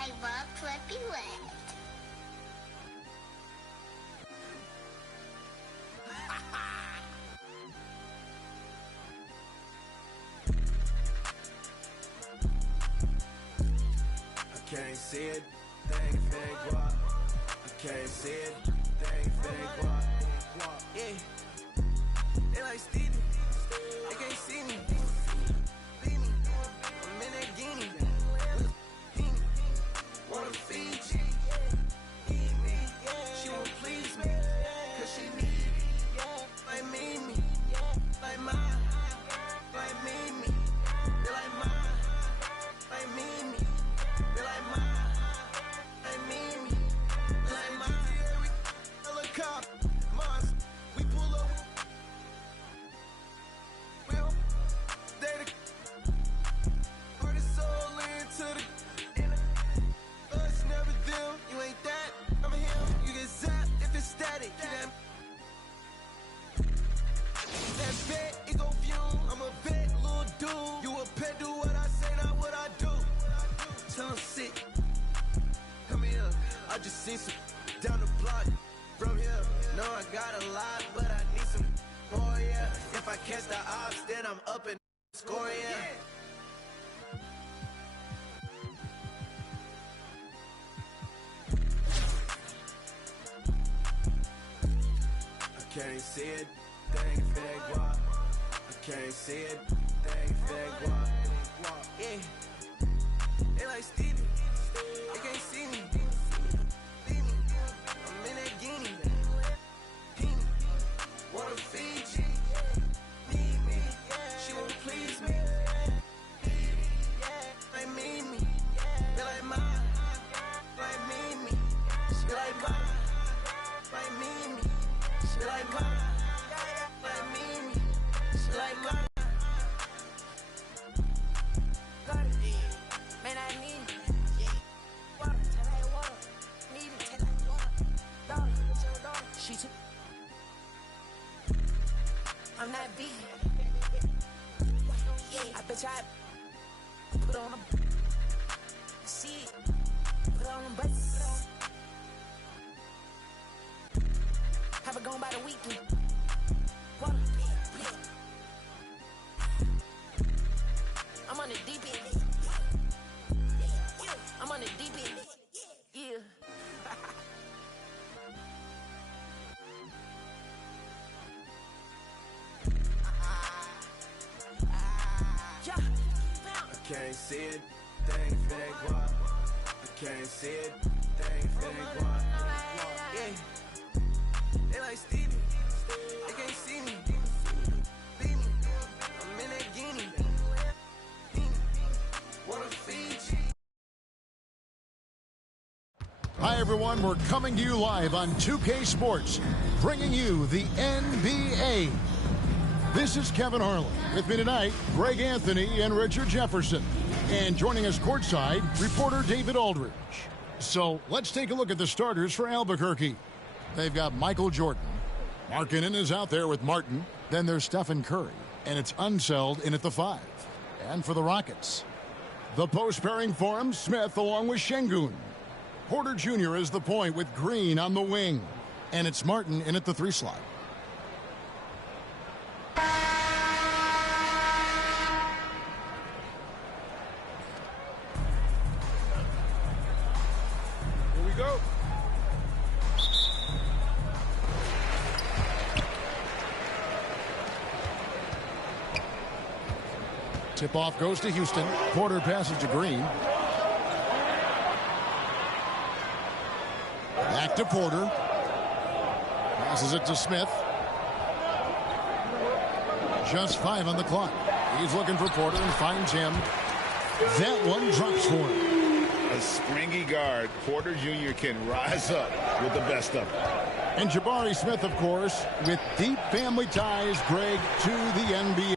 I love Flippy Wet. I can't see it, thing fake walk. I can't see it, thing fake walk. Yeah, they like Stevie, they can't see me. I'm in that guinea, wanna feed you. She won't please me, cause she need me. Like me, like mine, like me. They like mine, like me. They like mine, like me. They like mine. Helicopter, monster, we pull up. Will, they the put his soul into the inner. Us never them, you ain't that. I'm a him, you get zapped if it's static. That vet, it gon' fume. I'm a vet, little dude. You a pet, do what I say, not what I do. Sound sick. Come here, I just seen some down the block. From here, no, I got a lot, but I need some more, yeah. If I catch the ops, then I'm up and score, yeah. I can't see it, thing fake walk. I can't see it, thing fake walk. Yeah, they like Stevie, they can't see me. I'm in that guinea, wanna feed you. She won't please me. Like me, they like mine, like me. She like mine, like me. She like mine, like me. She like mine. Man, I need it. Water, tell her water. Need it, tell her water. Daughter, it's your daughter. She took. I'm not vegan. Yeah, I bet I put on a seed, put on them butts. Have it gone by the weekend. Water, I'm on the deep end. I'm on the deep end. Yeah. Yeah. I can't see it, thing fake walk. I can't see it, thing fake walk. Yeah, they like Stevie, they can't see me. I'm in that guinea, wanna feed you. Hi, everyone. We're coming to you live on 2K Sports, bringing you the NBA. This is Kevin Harlan. With me tonight, Greg Anthony and Richard Jefferson. And joining us courtside, reporter David Aldridge. So let's take a look at the starters for Albuquerque. They've got Michael Jordan. Markkanen is out there with Martin. Then there's Stephen Curry. And it's Unseld in at the 5. And for the Rockets, the post pairing for him, Smith along with Şengün. Porter Jr. is the point with Green on the wing. And it's Martin in at the 3 slot. Here we go. Tip-off goes to Houston. Porter passes to Green. Back to Porter. Passes it to Smith. Just 5 on the clock. He's looking for Porter and finds him. That one drops for him. A springy guard. Porter Jr. can rise up with the best of them. And Jabari Smith, of course, with deep family ties, Greg, to the NBA.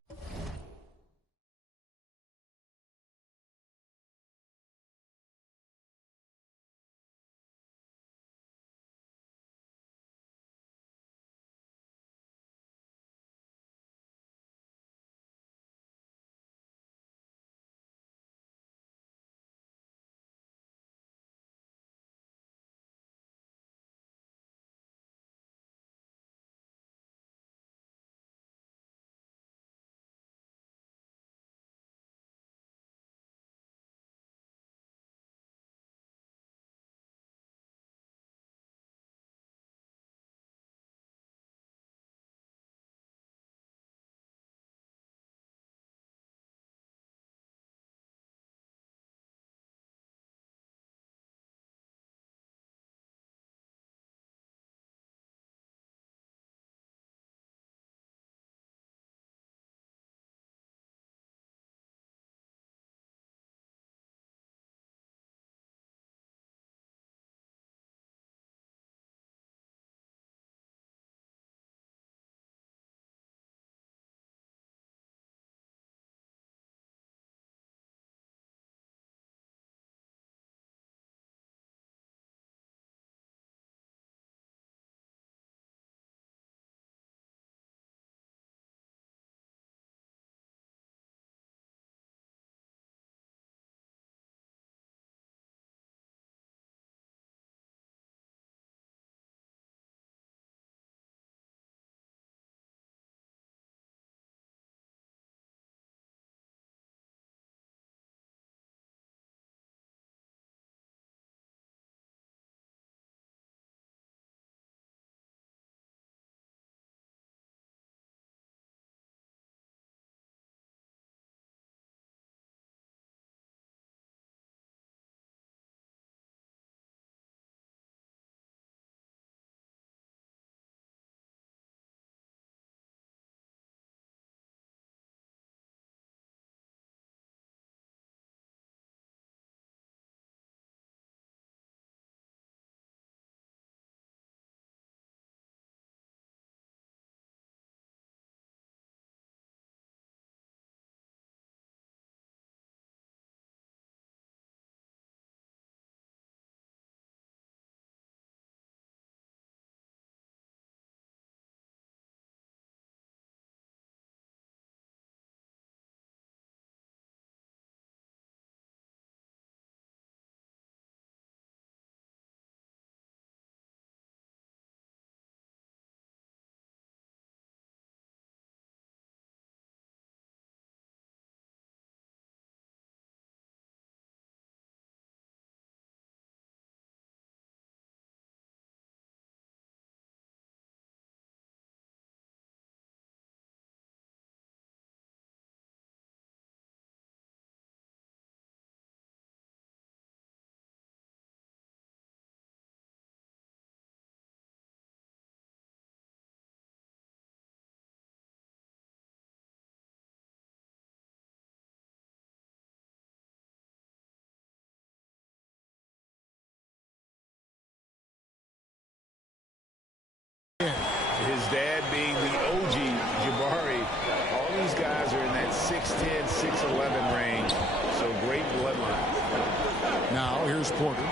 6'10", 6'11" range. So great bloodline. Now here's Porter.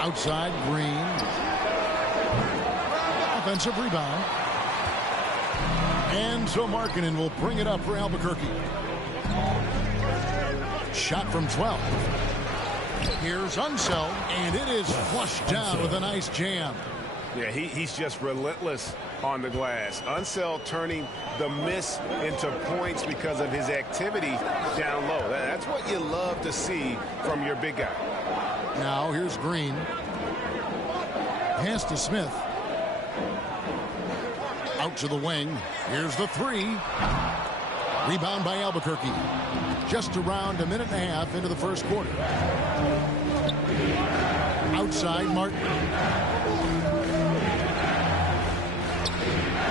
Outside, Green. Offensive rebound. And so Markkanen will bring it up for Albuquerque. Shot from 12. Here's Unseld, and it is flushed down with a nice jam. Yeah, he's just relentless on the glass. Unseld turning the miss into points because of his activity down low. That's what you love to see from your big guy. Now here's Green. Pass to Smith. Out to the wing. Here's the three. Rebound by Albuquerque. Just around a minute and a half into the first quarter. Outside, Martin.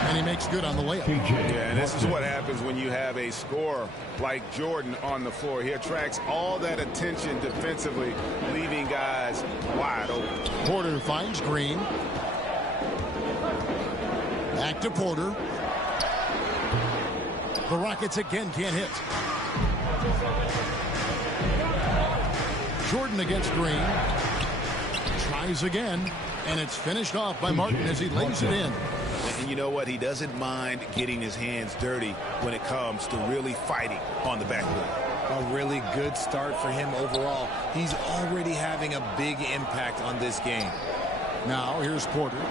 And he makes good on the layup. Yeah, and this is what happens when you have a scorer like Jordan on the floor. He attracts all that attention defensively, leaving guys wide open. Porter finds Green. Back to Porter. The Rockets again can't hit. Jordan against Green. Tries again, and it's finished off by Martin as he lays it in. And you know what? He doesn't mind getting his hands dirty when it comes to really fighting on the backboard. A really good start for him overall. He's already having a big impact on this game. Now here's Porter.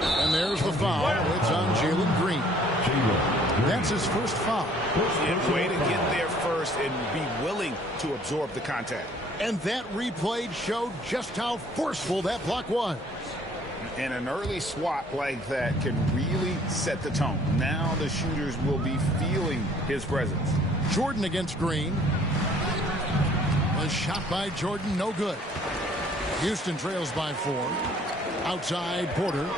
And there's the foul. It's on Jalen Green. That's his first foul. Yeah, way to get there first and be willing to absorb the contact. And that replay showed just how forceful that block was. And an early swat like that can really set the tone. Now the shooters will be feeling his presence. Jordan against Green. A shot by Jordan, no good. Houston trails by 4. Outside, Porter.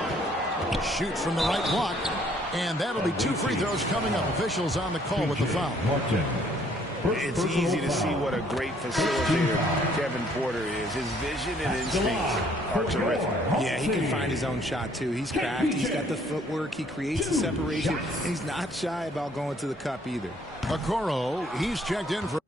Shoots from the right block. And that'll be 2 free throws coming up. Officials on the call with the foul. It's easy to see what a great facilitator Kevin Porter is. His vision and instincts are terrific. Yeah, he can find his own shot, too. He's crafty. He's got the footwork. He creates the separation. And he's not shy about going to the cup either. Okoro, he's checked in for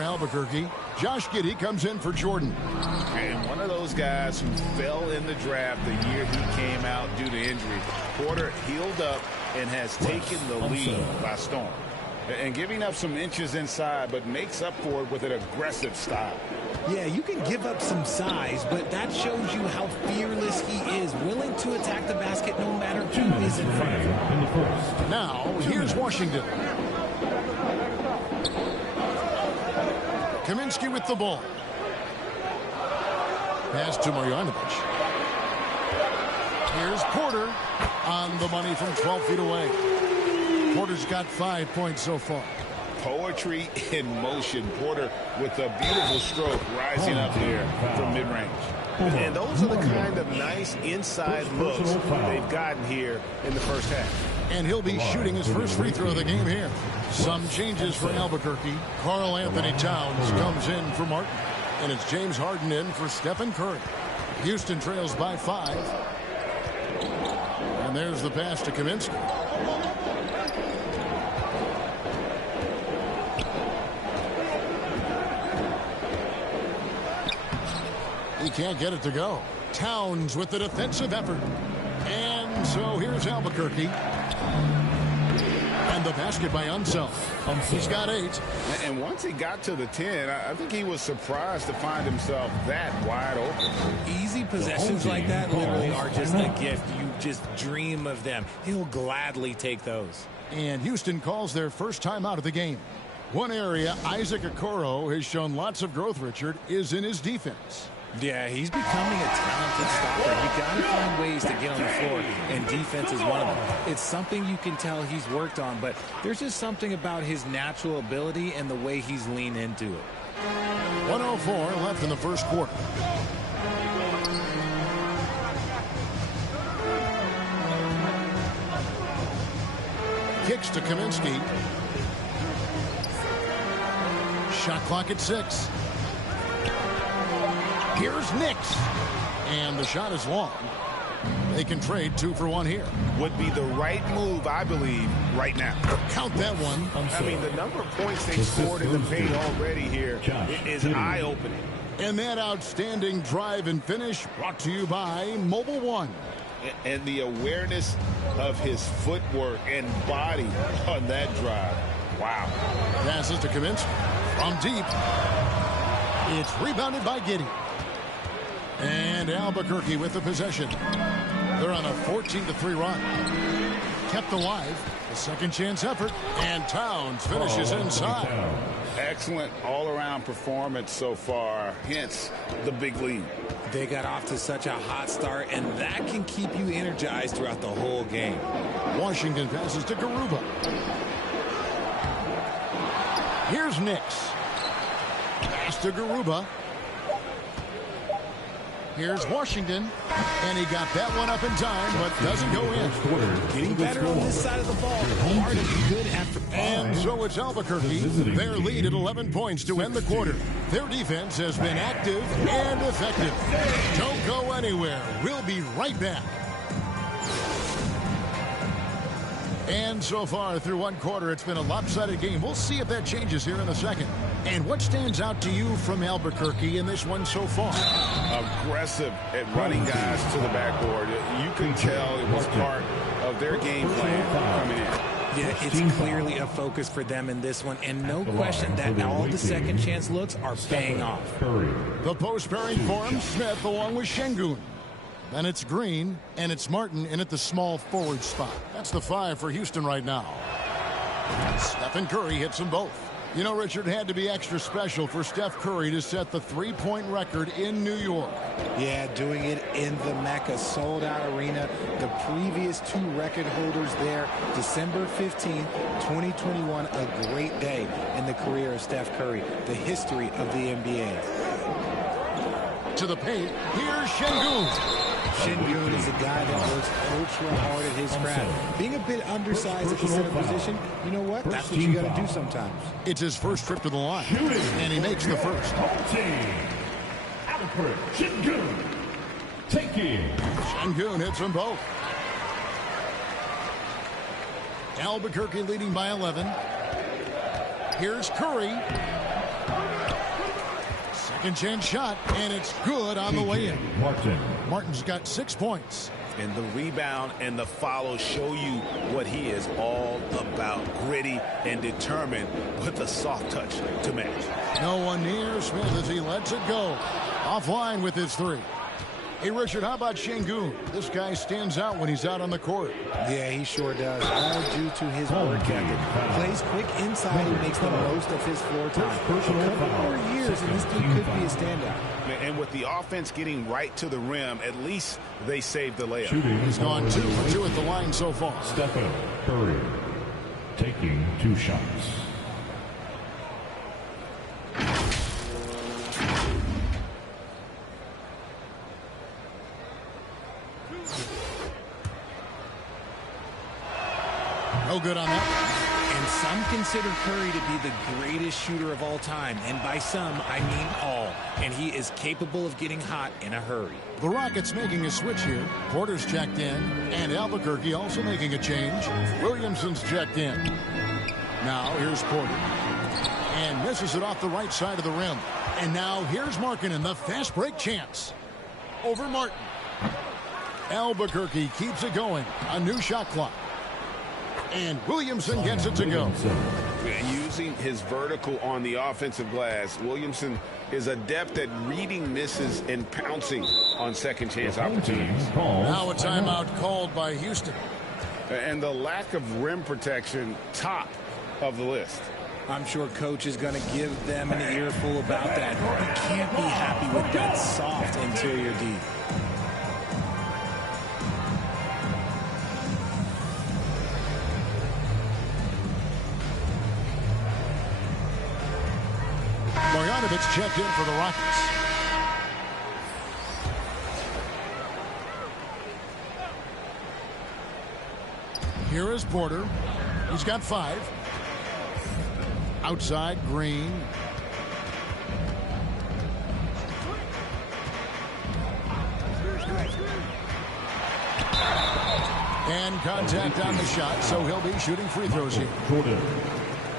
Albuquerque, Josh Giddey comes in for Jordan. And one of those guys who fell in the draft the year he came out due to injury. Porter healed up and has taken the lead by storm. And giving up some inches inside, but makes up for it with an aggressive style. Yeah, you can give up some size, but that shows you how fearless he is, willing to attack the basket no matter who is in front of him. Now, here's Washington. Kaminsky with the ball. Pass to Marjanovic. Here's Porter on the money from 12 feet away. Porter's got 5 points so far. Poetry in motion. Porter with a beautiful stroke rising up here from mid-range. And those are the kind of nice inside looks they've gotten here in the first half. And he'll be shooting his first free throw of the game here. Some changes for Albuquerque. Karl Anthony Towns comes in for Martin. And it's James Harden in for Stephen Curry. Houston trails by 5. And there's the pass to Kaminsky. He can't get it to go. Towns with the defensive effort. And so here's Albuquerque. And the basket by Unseld. He's got 8. And once he got to the 10, I think he was surprised to find himself that wide open. Easy possessions like that literally are just a gift. You just dream of them. He'll gladly take those. And Houston calls their first time out of the game. One area Isaac Okoro has shown lots of growth, Richard, is in his defense. Yeah, he's becoming a talented stopper. You got to find ways to get on the floor, and defense is one of them. It's something you can tell he's worked on, but there's just something about his natural ability and the way he's leaned into it. 1:04 left in the first quarter. Kicks to Kaminsky. Shot clock at 6. Here's Nix. And the shot is long. They can trade 2 for 1 here. Would be the right move, I believe, right now. Count that one. I mean, the number of points they scored in the paint already here is eye-opening. And that outstanding drive and finish brought to you by Mobile One. And the awareness of his footwork and body on that drive. Wow. Passes to Kaminsky. From deep. It's rebounded by Giddey. And Albuquerque with the possession. They're on a 14-3 run. Kept alive. A second chance effort. And Towns finishes inside. Excellent all-around performance so far. Hence the big lead. They got off to such a hot start, and that can keep you energized throughout the whole game. Washington passes to Garuba. Here's Nix. Pass to Garuba. Here's Washington. And he got that one up in time, but doesn't go in. Getting better on this side of the ball. Part of a good effort. And so it's Albuquerque. Their lead at 11 points to end the quarter. Their defense has been active and effective. Don't go anywhere. We'll be right back. And so far through one quarter, it's been a lopsided game. We'll see if that changes here in a second. And what stands out to you from Albuquerque in this one so far? Aggressive at running guys to the backboard. You can tell it was part of their game plan coming in. Yeah, it's clearly a focus for them in this one, and no question that all the second chance looks are paying off. The post pairing forms Smith along with Şengün. Then it's Green, and it's Martin in at the small forward spot. That's the 5 for Houston right now. Stephen Curry hits them both. You know, Richard, had to be extra special for Steph Curry to set the three-point record in New York. Yeah, doing it in the Mecca sold-out arena. The previous 2 record holders there, December 15th, 2021, a great day in the career of Steph Curry, the history of the NBA. To the paint, here's Şengün. Şengün is a guy that works ultra hard at his craft. Being a bit undersized at the center position, you know what? That's what you got to do sometimes. It's his first trip to the line, and he makes the first. Şengün hits them both. Albuquerque leading by 11. Here's Curry. Second chance shot, and it's good on the way in. Martin's got 6 points. And the rebound and the follow show you what he is all about. Gritty and determined with a soft touch to match. No one near Smith as he lets it go. Offline with his 3. Hey, Richard, how about Şengün? This guy stands out when he's out on the court. Yeah, he sure does. All due to his work ethic. Plays quick inside and makes the most of his floor time. A couple more years, and this dude could be a standout. And with the offense getting right to the rim, at least they saved the layup. He's gone 2 for 2 at the line so far. Stephen Curry taking 2 shots. No good on that. And some consider Curry to be the greatest shooter of all time. And by some, I mean all. And he is capable of getting hot in a hurry. The Rockets making a switch here. Porter's checked in. And Albuquerque also making a change. Williamson's checked in. Now here's Porter. And misses it off the right side of the rim. And now here's Markkanen, the fast break chance. Over Martin. Albuquerque keeps it going. A new shot clock. And Williamson gets it to go. Using his vertical on the offensive glass, Williamson is adept at reading misses and pouncing on second chance opportunities. Now a timeout called by Houston. And the lack of rim protection, top of the list. I'm sure coach is going to give them an earful about that. You can't be happy with that soft interior D. Marjanovic checked in for the Rockets. Here is Porter. He's got 5. Outside, Green. And contact on the shot, so he'll be shooting free throws here.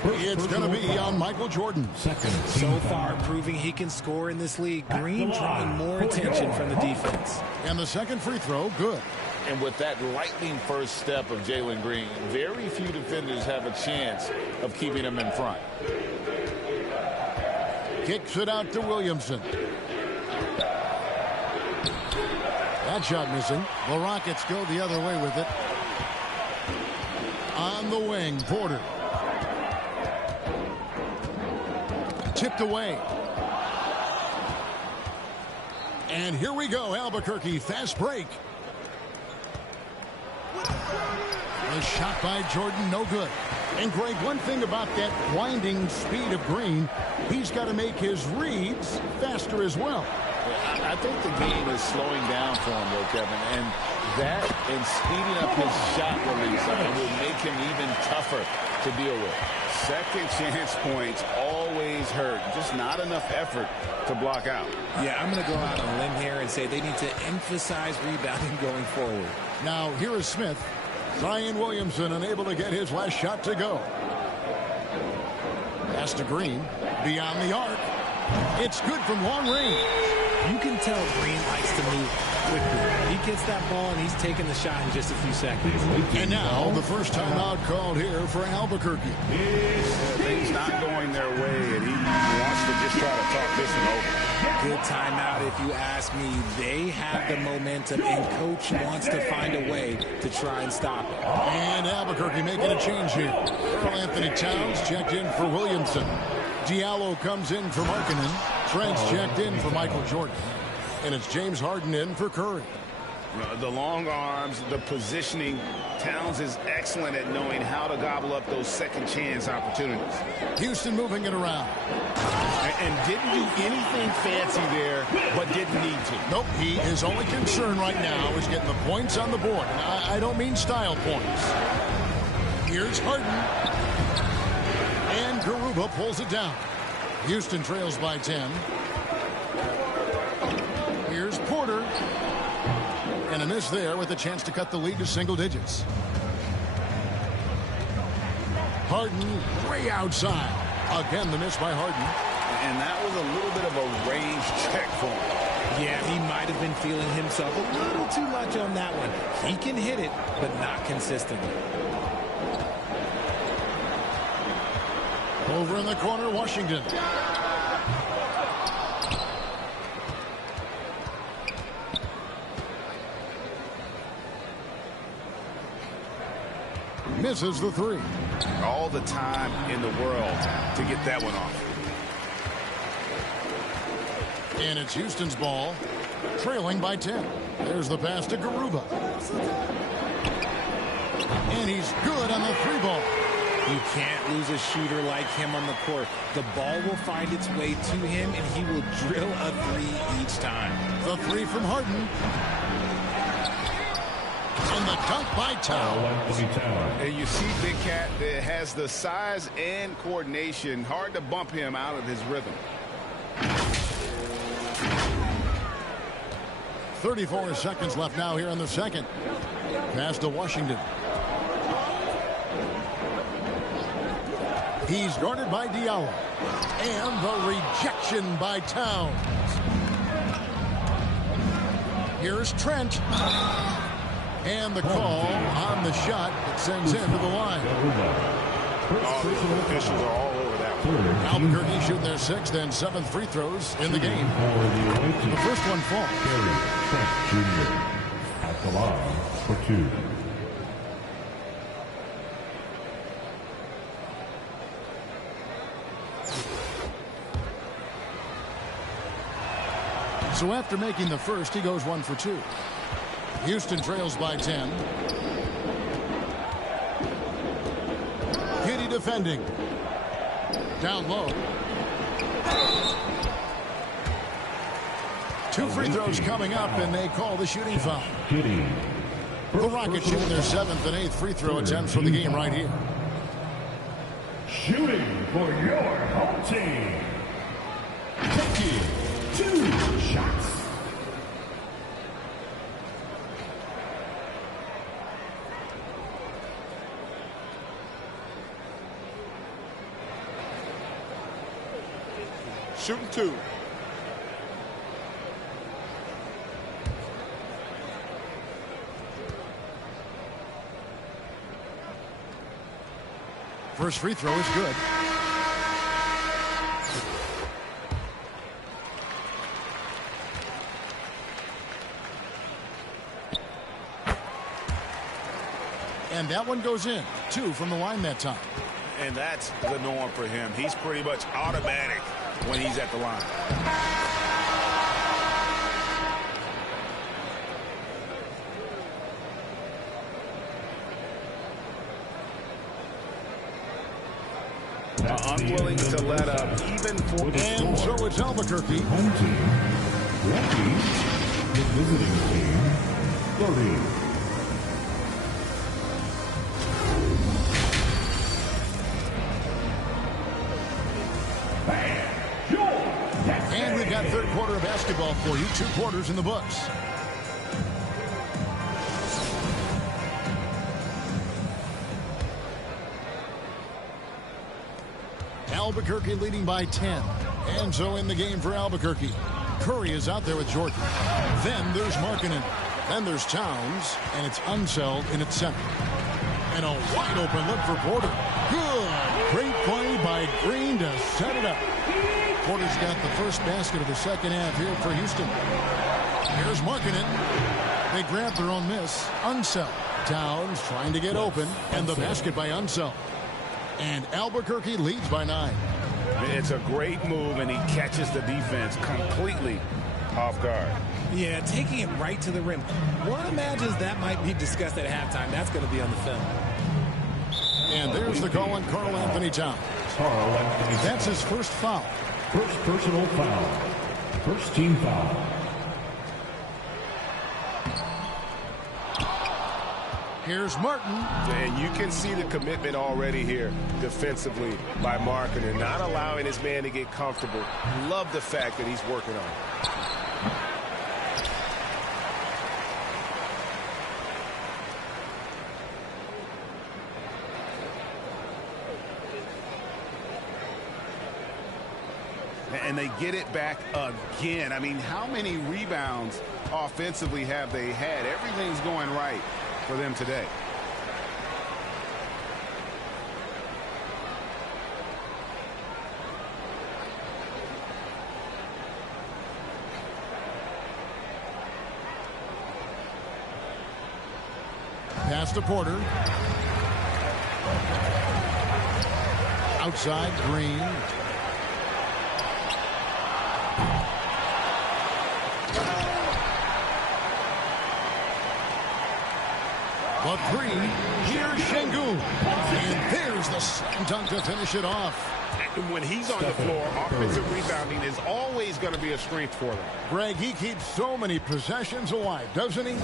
It's going to be on Michael Jordan. So far, proving he can score in this league. Green drawing more attention from the defense. And the second free throw, good. And with that lightning first step of Jalen Green, very few defenders have a chance of keeping him in front. Kicks it out to Williamson. That shot missing. The Rockets go the other way with it. On the wing, Porter. Tipped away. And here we go, Albuquerque, fast break. The shot by Jordan, no good. And Greg, one thing about that winding speed of Green, he's got to make his reads faster as well. I think the game is slowing down for him, though, Kevin, and that and speeding up his shot release will make him even tougher to deal with. Second chance points always hurt. Just not enough effort to block out. Yeah, I'm going to go out on a limb here and say they need to emphasize rebounding going forward. Now here is Smith. Zion Williamson unable to get his last shot to go. Pass to Green. Beyond the arc. It's good from long range. You can tell Green likes to move quickly. He gets that ball and he's taking the shot in just a few seconds. And now the first timeout called here for Albuquerque. Things not going their way, and he wants to just try to talk this one over. Good timeout if you ask me. They have the momentum, and coach wants to find a way to try and stop it. And Albuquerque making a change here. Karl Anthony Towns checked in for Williamson. Diallo comes in for Markkanen. Trent's checked in for Michael Jordan. And it's James Harden in for Curry. The long arms, the positioning. Towns is excellent at knowing how to gobble up those second chance opportunities. Houston moving it around. And didn't do anything fancy there, but didn't need to. Nope, his only concern right now is getting the points on the board. And I don't mean style points. Here's Harden. And Garuba pulls it down. Houston trails by 10. Here's Porter. And a miss there with a chance to cut the lead to single digits. Harden way outside. Again, the miss by Harden. And that was a little bit of a range check for him. Yeah, he might have been feeling himself a little too much on that one. He can hit it, but not consistently. Over in the corner, Washington. Misses the three. All the time in the world to get that one off. And it's Houston's ball, trailing by 10. There's the pass to Garuba. And he's good on the three ball. You can't lose a shooter like him on the court. The ball will find its way to him, and he will drill a three each time. The three from Harden. And the dunk by Towns. And you see Big Cat that has the size and coordination. Hard to bump him out of his rhythm. 34 seconds left now here in the second. Pass to Washington. He's guarded by Diallo. And the rejection by Towns. Here's Trent. And the call on the shot that sends him to the line. The officials are all over that one. Albuquerque shooting their sixth and seventh free throws in the game. The first one falls. Trent Jr. at the line for two. So after making the first, he goes 1 for 2. Houston trails by 10. Giddy defending. Down low. 2 free throws coming up, and they call the shooting foul. Giddy. The Rockets shooting their 7th and 8th free throw attempts for the game right here. Shooting for your home team. Taking 2 shots. Shooting 2. First free throw is good. And that one goes in. 2 from the line that time. And that's the norm for him. He's pretty much automatic when he's at the line. Unwilling to let up even for... And so it's Albuquerque. Home team. Rockies. The visiting team. 30. And we've got third quarter of basketball for you. 2 quarters in the books. Albuquerque leading by 10. Enzo in the game for Albuquerque. Curry is out there with Jordan. Then there's Markkanen. Then there's Towns. And it's Unseld in its center. And a wide open look for Porter. Good. Great play by Green to set it up. Porter's got the first basket of the second half here for Houston. Here's Markkanen. They grab their own miss. Unseld. Towns trying to get open. And the basket by Unseld. And Albuquerque leads by 9. It's a great move, and he catches the defense completely off guard. Yeah, taking it right to the rim. One imagines that might be discussed at halftime. That's going to be on the film. And there's the call on Karl Anthony Towns. That's his first foul. First personal foul. First team foul. Here's Martin. And you can see the commitment already here defensively by Markkanen, not allowing his man to get comfortable. Love the fact that he's working on it. and they get it back again. I mean, how many rebounds offensively have they had? Everything's going right for them today. Pass to Porter. Outside, Green. But Green, here's Şengün. And there's the slam dunk to finish it off. And when he's on the floor, offensive rebounding is always going to be a strength for them. Greg, he keeps so many possessions alive, doesn't he?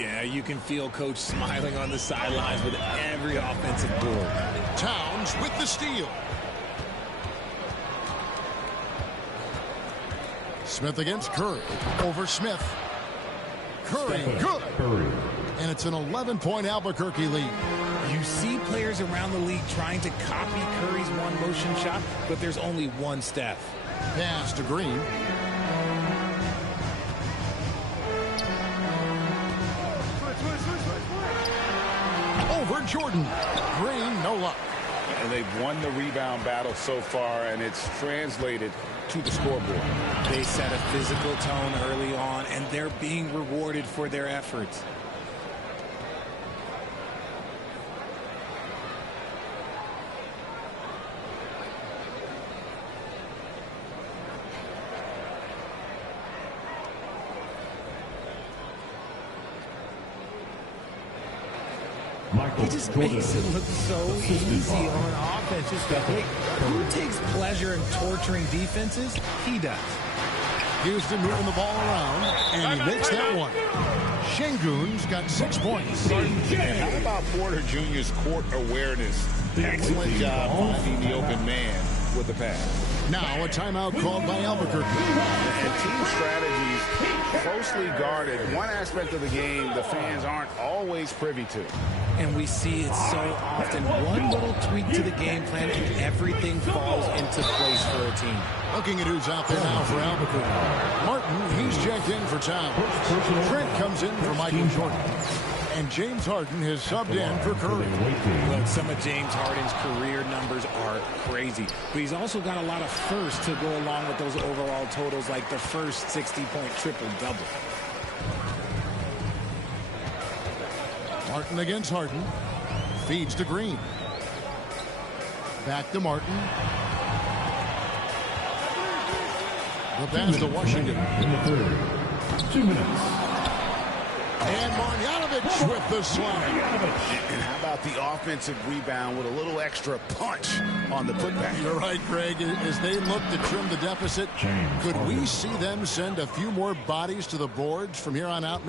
Yeah, you can feel Coach smiling on the sidelines with every offensive board. Towns with the steal. Smith against Curry. Over Smith. Curry, good. And it's an 11-point Albuquerque lead. You see players around the league trying to copy Curry's one-motion shot, but there's only one Steph. Pass to Green. Over Jordan. Green, no luck. And they've won the rebound battle so far, and it's translated to the scoreboard. They set a physical tone early on, and they're being rewarded for their efforts. He just makes it look so easy on offense. Just who takes pleasure in torturing defenses? He does. Houston moving the ball around, and he makes that one. Şengün's got 6 points. And how about Porter Jr.'s court awareness? Excellent job finding the open man with the pass. Now a timeout called by Albuquerque. And team strategies closely guarded. One aspect of the game the fans aren't always privy to. And we see it so often. One little tweak to the game plan and everything falls into place for a team. Looking at who's out there now for Albuquerque. Martin, he's checked in for Towns. Trent comes in for Michael Jordan. And James Harden has subbed in for Curry. Look, some of James Harden's career numbers are crazy. But he's also got a lot of firsts to go along with those overall totals, like the first 60-point triple-double. Martin against Harden. Feeds to Green. Back to Martin. The pass to Washington. In the third. 2 minutes. And Marjanovic with the slam. And how about the offensive rebound with a little extra punch on the putback? You're right, Greg. As they look to trim the deficit, could we see them send a few more bodies to the boards from here on out?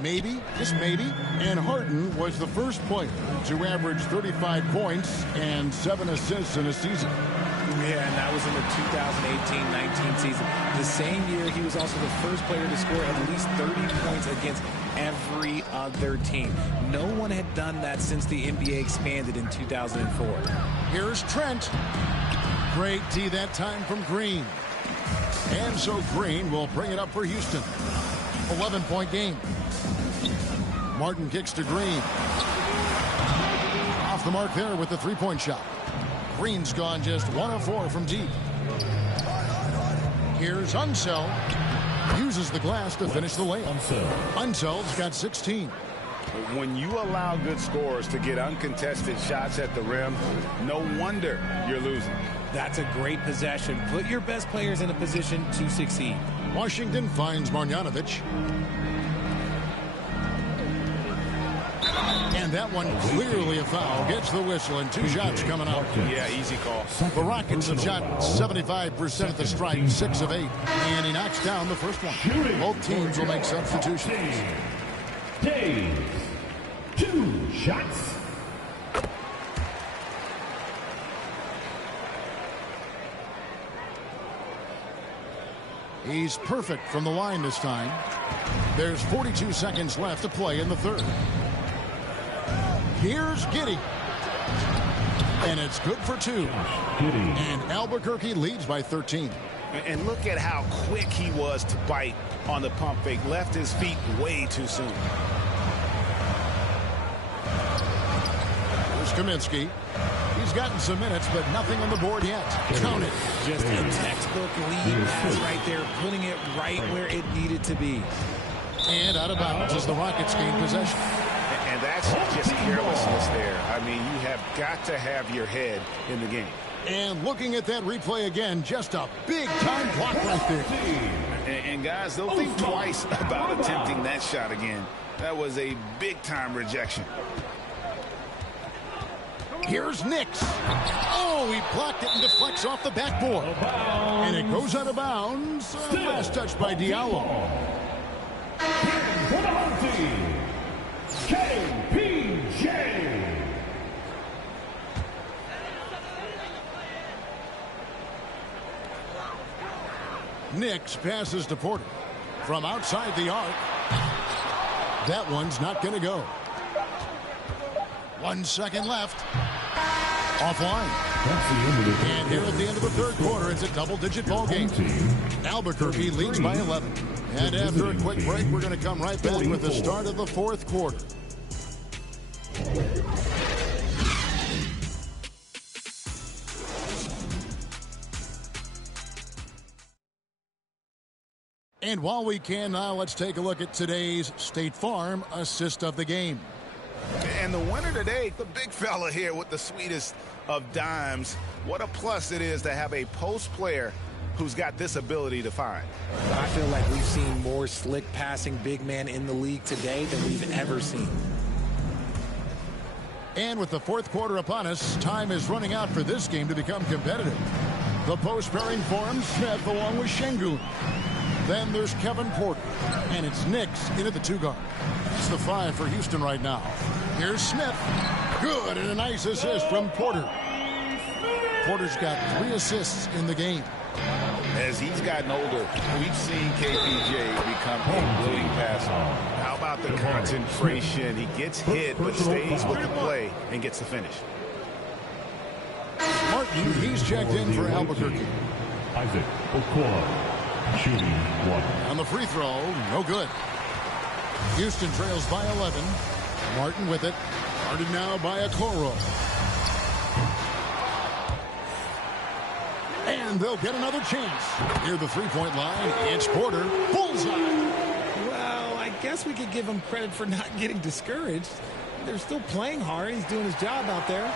Maybe, just maybe. And Harden was the first player to average 35 points and 7 assists in a season. Yeah, and that was in the 2018-19 season. The same year, he was also the first player to score at least 30 points against every other team. No one had done that since the NBA expanded in 2004. Here's Trent. Great D that time from Green. And so Green will bring it up for Houston. 11-point game. Martin kicks to Green. Off the mark there with the three-point shot. Green's gone just 1 of 4 from deep. Here's Unseld. Uses the glass to finish the layup. Unseld's got 16. When you allow good scorers to get uncontested shots at the rim, no wonder you're losing. That's a great possession. Put your best players in a position to succeed. Washington finds Marjanovic. And that one clearly a foul. Gets the whistle and 2 shots coming up. Yeah, easy call. The Rockets have shot 75% at the strike, 6 of 8. And he knocks down the first one. Both teams will make substitutions. Days. 2 shots. He's perfect from the line this time. There's 42 seconds left to play in the third. Here's Giddey. And it's good for 2. And Albuquerque leads by 13. And look at how quick he was to bite on the pump fake. Left his feet way too soon. Here's Kaminsky. He's gotten some minutes, but nothing on the board yet. Count it. Just a textbook lead pass right there, putting it right where it needed to be. And out of bounds as the Rockets gain possession. And that's just carelessness there. I mean, you have got to have your head in the game. And looking at that replay again, just a big-time block right there. And guys, they'll think twice about attempting that shot again. That was a big-time rejection. Here's Nix. Oh, he blocked it and deflects off the backboard. And it goes out of bounds. Last touch by Diallo. For the home team, KPJ. Nix passes to Porter. From outside the arc. That one's not going to go. 1 second left. Offline. And here at the end of the third quarter, it's a double-digit ball game. Albuquerque leads by 11. And after a quick break, we're going to come right back with the start of the fourth quarter. And while we can now, let's take a look at today's State Farm assist of the game. And the winner today, the big fella here with the sweetest of dimes. What a plus it is to have a post player who's got this ability to find. I feel like we've seen more slick passing big man in the league today than we've ever seen. And with the fourth quarter upon us, time is running out for this game to become competitive. The post pairing forms Smith along with Şengün. Then there's Kevin Porter, and it's Nix into the 2 guard. It's the 5 for Houston right now. Here's Smith. Good, and a nice assist from Porter. Porter's got 3 assists in the game. As he's gotten older, we've seen KPJ become a willing passer. How about the concentration? He gets hit, but stays with the play and gets the finish. Martin, he's checked in for Albuquerque. Isaac Okoro. Shooting 1. On the free throw, no good. Houston trails by 11. Martin with it. Guarded now by Okoro. And they'll get another chance. Near the three-point line, it's Porter. Bullseye. Well, I guess we could give him credit for not getting discouraged. They're still playing hard. He's doing his job out there.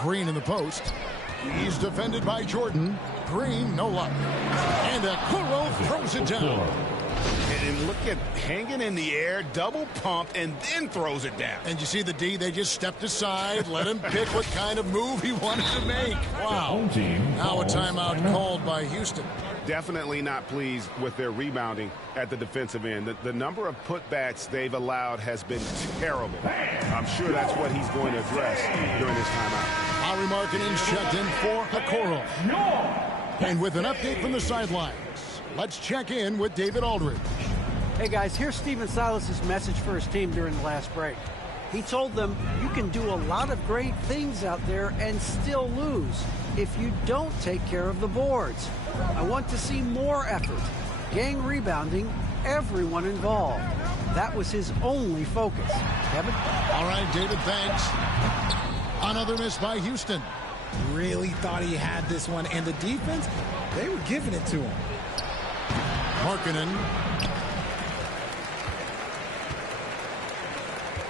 Green in the post. He's defended by Jordan. Green, no luck. And Okoro throws it down. And look at hanging in the air, double pump, and then throws it down. And you see the D, they just stepped aside, let him pick what kind of move he wanted to make. Wow. Now a timeout called by Houston. Definitely not pleased with their rebounding at the defensive end. The number of putbacks they've allowed has been terrible. I'm sure that's what he's going to address during this timeout. Lauri Markkanen's checked in for Okoro. And with an update from the sidelines, let's check in with David Aldridge. Hey guys, here's Stephen Silas's message for his team during the last break. He told them, you can do a lot of great things out there and still lose if you don't take care of the boards. I want to see more effort, gang rebounding, everyone involved. That was his only focus. Kevin? All right, David, thanks. Another miss by Houston. Really thought he had this one, and the defense, they were giving it to him. Markkanen.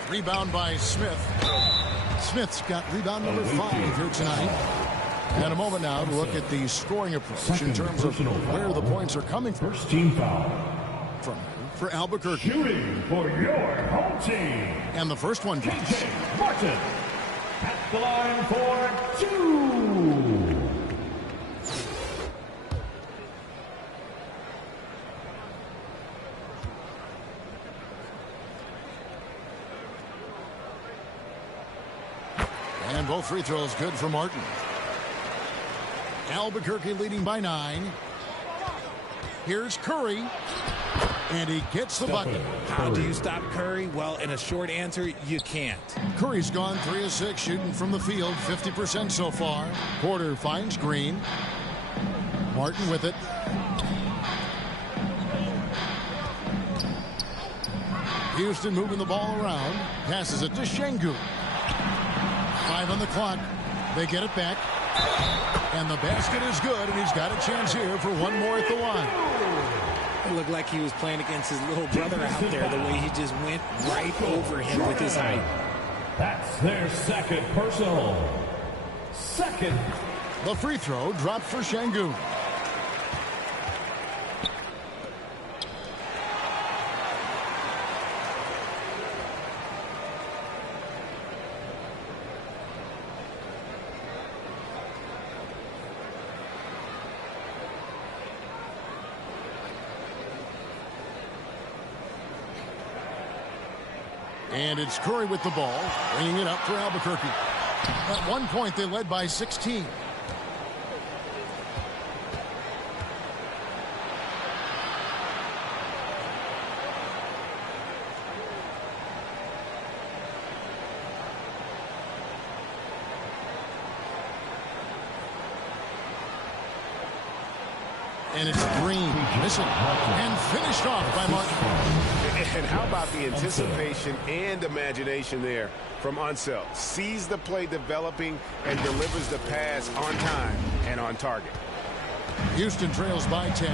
Rebound by Smith. Smith's got rebound number 5 here tonight. And a moment now to look at the scoring approach in terms of where the points are coming from. First team foul. From for Albuquerque. Shooting for your home team. And the first one drops. KJ Martin at the line for 2. And both free throws good for Martin. Albuquerque leading by 9. Here's Curry. And he gets the bucket. How do you stop Curry? Well, in a short answer, you can't. Curry's gone 3 of 6 shooting from the field, 50% so far. Porter finds Green. Martin with it. Houston moving the ball around. Passes it to Şengün. 5 on the clock. They get it back. And the basket is good, and he's got a chance here for one more at the line. It looked like he was playing against his little brother out there, the way he just went right over him with his height. That's their second personal. Second. The free throw dropped for Şengün. And it's Curry with the ball, bringing it up for Albuquerque. At one point, they led by 16. And it's Green missing and finished off by Martin. And how about the anticipation and imagination there from Unseld? Sees the play developing and delivers the pass on time and on target. Houston trails by 10.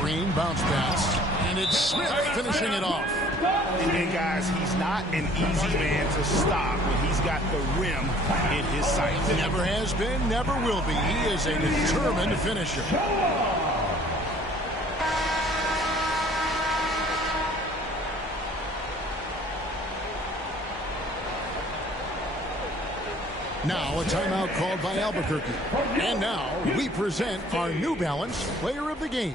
Green bounce pass. And it's Smith finishing it off. And guys, he's not an easy man to stop when he's got the rim in his sights. Never has been, never will be. He is a determined finisher. Now a timeout called by Albuquerque. And now we present our New Balance Player of the Game.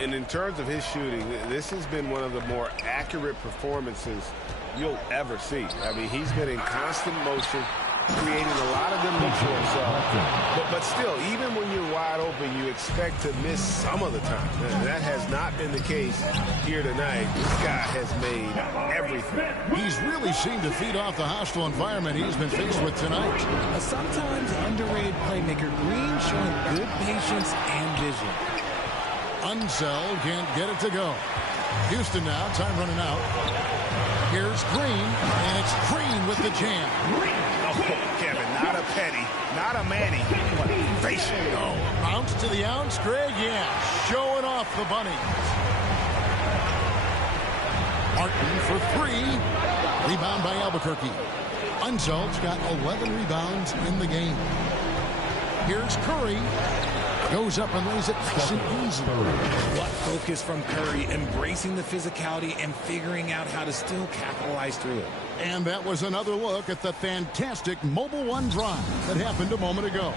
And in terms of his shooting, this has been one of the more accurate performances you'll ever see. I mean, he's been in constant motion, creating a lot of them for himself. But still, even when you're wide open, you expect to miss some of the time. And that has not been the case here tonight. This guy has made everything. He's really seemed to feed off the hostile environment he's been faced with tonight. A sometimes underrated playmaker, Green showing good patience and vision. Unseld can't get it to go. Houston now, time running out. Here's Green, and it's Green with the jam. Oh, Kevin, not a Petty, not a Manny, but facial. Oh, bounce to the ounce, Greg, yeah. Showing off the bunny. Martin for 3. Rebound by Albuquerque. Unseld's got 11 rebounds in the game. Here's Curry. Goes up and lays it nice and easy. What focus from Curry, embracing the physicality and figuring out how to still capitalize through it. And that was another look at the fantastic Mobile One drive that happened a moment ago.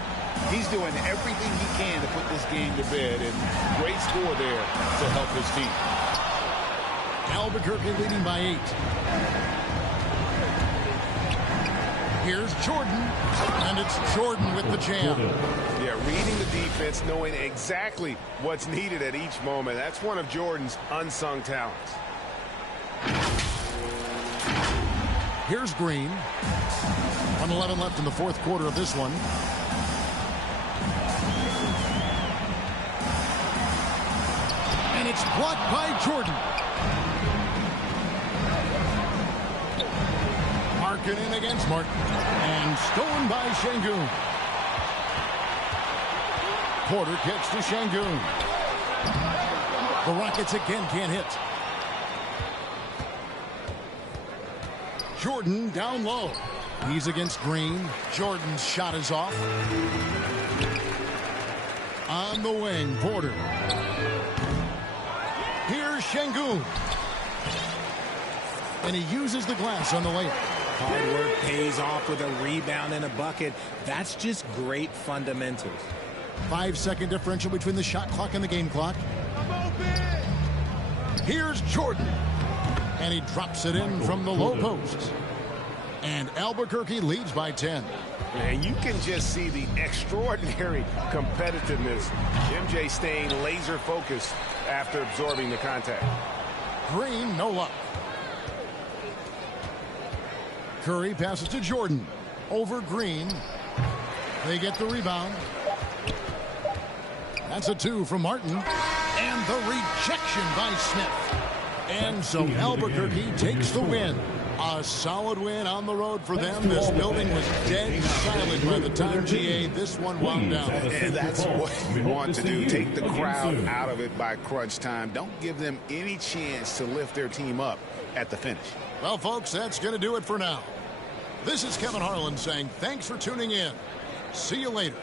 He's doing everything he can to put this game to bed, and great score there to help his team. Albuquerque leading by 8. Here's Jordan, and it's Jordan with the jam. Yeah, reading the defense, knowing exactly what's needed at each moment. That's one of Jordan's unsung talents. Here's Green. 1:11 left in the fourth quarter of this one. And it's blocked by Jordan. In against Martin, and stolen by Şengün. Porter kicks to Şengün. The Rockets again can't hit. Jordan down low. He's against Green. Jordan's shot is off. On the wing, Porter. Here's Şengün. And he uses the glass on the layup. Hard work pays off with a rebound and a bucket. That's just great fundamentals. 5-second differential between the shot clock and the game clock. Here's Jordan. And he drops it in from the low post. And Albuquerque leads by 10. And you can just see the extraordinary competitiveness. MJ staying laser focused after absorbing the contact. Green, no luck. Curry passes to Jordan. Over Green. They get the rebound. That's a 2 from Martin. And the rejection by Smith. And so Albuquerque takes the win. A solid win on the road for them. This building was dead silent by the time GA this one wound down. And that's what you want to do. Take the crowd out of it by crunch time. Don't give them any chance to lift their team up at the finish. Well, folks, that's going to do it for now. This is Kevin Harlan saying thanks for tuning in. See you later.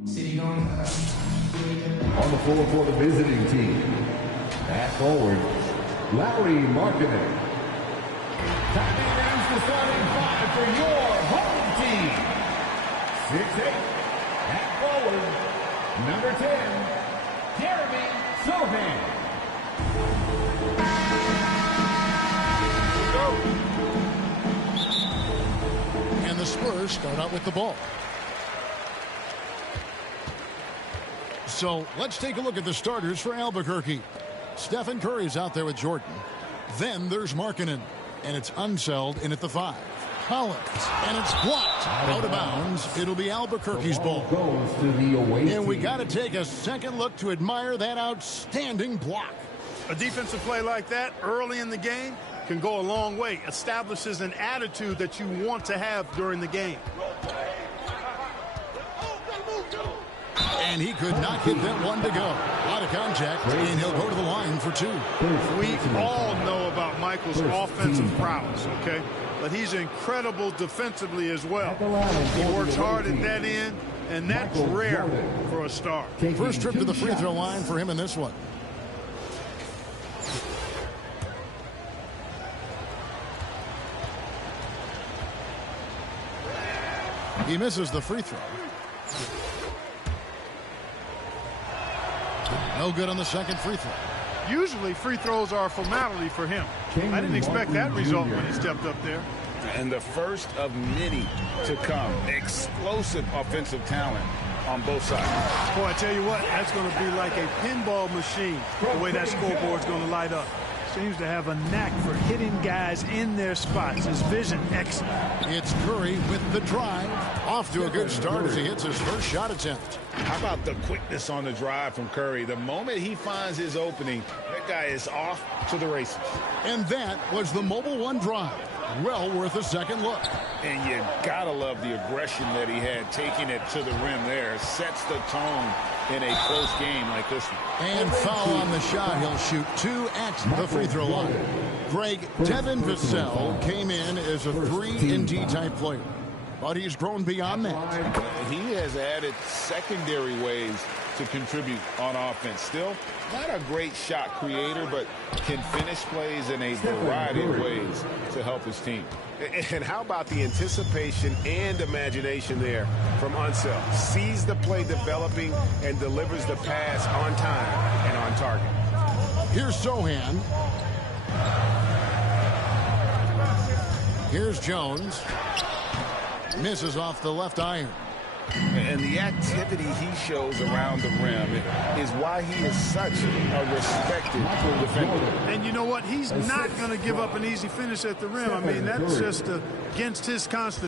On the floor for the visiting team, at forward, Larry Markkinen. Timing ends the starting five for your home team. 6'8", at forward, number 10, Jeremy Sohan. And the Spurs start out with the ball. So let's take a look at the starters for Albuquerque. Stephen Curry's out there with Jordan. Then there's Markkinen, and it's Unseld in at the 5. Collins, and it's blocked out of bounds. It'll be Albuquerque's ball. Goes to the away And we team. got to take a second look to admire that outstanding block. A defensive play like that early in the game can go a long way. Establishes an attitude that you want to have during the game. And he could not get that one to go. A lot of contact, and he'll go to the line for 2. We all know about Michael's offensive prowess, okay? But he's incredible defensively as well. He works hard at that end, and that's rare for a star. First trip to the free throw line for him in this one. He misses the free throw. No good on the second free throw. Usually free throws are a formality for him. I didn't expect that result when he stepped up there. And the first of many to come. Explosive offensive talent on both sides. Boy, I tell you what, that's going to be like a pinball machine, the way that scoreboard's going to light up. Seems to have a knack for hitting guys in their spots. His vision, excellent. It's Curry with the drive. Off to a good start as he hits his first shot attempt. How about the quickness on the drive from Curry? The moment he finds his opening, that guy is off to the races. And that was the Mobile One drive. Well worth a second look. And you gotta love the aggression that he had, taking it to the rim there. Sets the tone in a close game like this one. And foul on the shot. He'll shoot 2 at the free throw line. Greg, Devin Vassell came in as a 3-and-D type player, but he's grown beyond that. He has added secondary ways to contribute on offense. Still not a great shot creator, but can finish plays in a variety of ways to help his team. And how about the anticipation and imagination there from Unseld? Sees the play developing and delivers the pass on time and on target. Here's Sohan. Here's Jones. Misses off the left iron. And the activity he shows around the rim is why he is such a respected defender. And you know what? He's not going to give up an easy finish at the rim. I mean, that's just against his constitution.